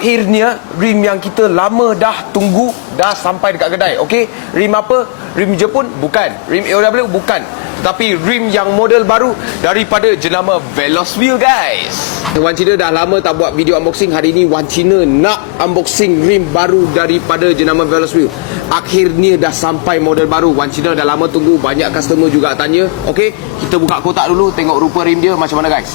Akhirnya rim yang kita lama dah tunggu dah sampai dekat kedai. Okey, rim apa? Rim Jepun? Bukan. Rim AOW? Bukan. Tetapi rim yang model baru daripada jenama Veloswheel, guys. Wan Cina dah lama tak buat video unboxing. Hari ni Wan Cina nak unboxing rim baru daripada jenama Veloswheel. Akhirnya dah sampai model baru. Wan Cina dah lama tunggu, banyak customer juga tanya. Okey, kita buka kotak dulu, tengok rupa rim dia macam mana, guys.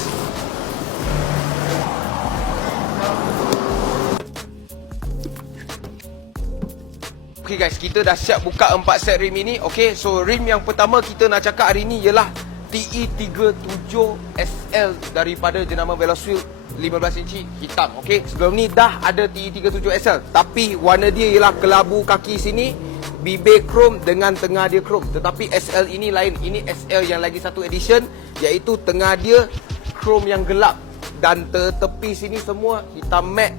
Okay guys, kita dah siap buka 4 set rim ini. Okay, so rim yang pertama kita nak cakap hari ni ialah TE37SL daripada jenama Veloswheel 15 inci hitam. Okay, sebelum ni dah ada TE37SL, tapi warna dia ialah kelabu kaki sini bibir krom dengan tengah dia krom. Tetapi SL ini lain. Ini SL yang lagi satu edition, iaitu tengah dia krom yang gelap dan tepi sini semua hitam matte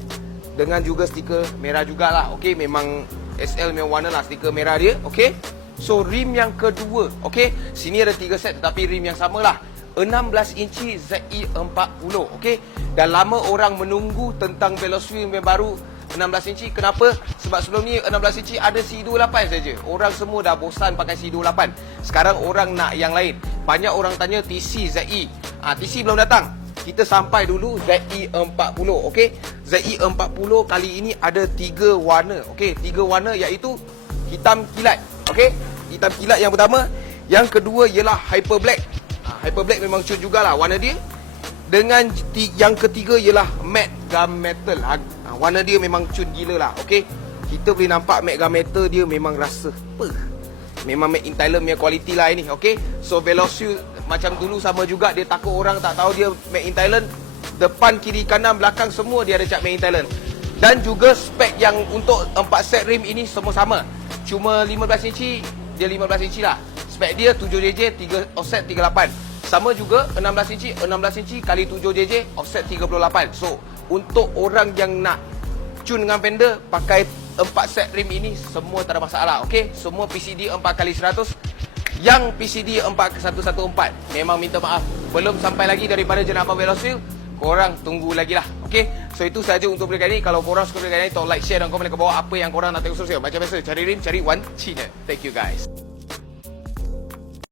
dengan juga stiker merah jugalah. Okay, memang SL memang warna lah stiker merah dia. Okay, so rim yang kedua. Okay, sini ada 3 set tetapi rim yang sama lah, 16 inci ZE40. Okay, dah lama orang menunggu tentang Veloswheel yang baru 16 inci. Kenapa? Sebab sebelum ni 16 inci ada C28 saja. Orang semua dah bosan pakai C28. Sekarang orang nak yang lain. Banyak orang tanya TC ZE. TC belum datang. Kita sampai dulu ZE40. Okey, ZE40 kali ini ada 3 warna. Okey, 3 warna iaitu hitam kilat. Okey, hitam kilat yang pertama. Yang kedua ialah hyper black. Hyper black memang cun jugalah warna dia. Dengan yang ketiga ialah matte gum metal. Warna dia memang cun gila lah. Okey, kita boleh nampak matte gum metal dia memang rasa memang made in Thailand punya quality lah ini. Okey, so Veloswheel macam dulu sama juga, dia takut orang tak tahu dia made in Thailand. Depan, kiri, kanan, belakang semua dia ada cap made in Thailand. Dan juga spek yang untuk 4 set rim ini semua sama. Cuma 15 inci, dia 15 inci lah. Spek dia 7JJ, 3 offset 38. Sama juga 16 inci kali 7JJ offset 38. So untuk orang yang nak cun dengan fender pakai 4 set rim ini semua tak ada masalah. Okey, semua PCD 4x100. Yang PCD 4114 memang minta maaf belum sampai lagi daripada jenama Veloswheel. Korang tunggu lagi lah. Okey, so itu saja untuk video kali ini. Kalau korang suka video kali ini, tolong like, share dan komen ke bawah apa yang korang nak tengok sosial. Macam biasa, cari rim, cari Wan Cina. Thank you guys.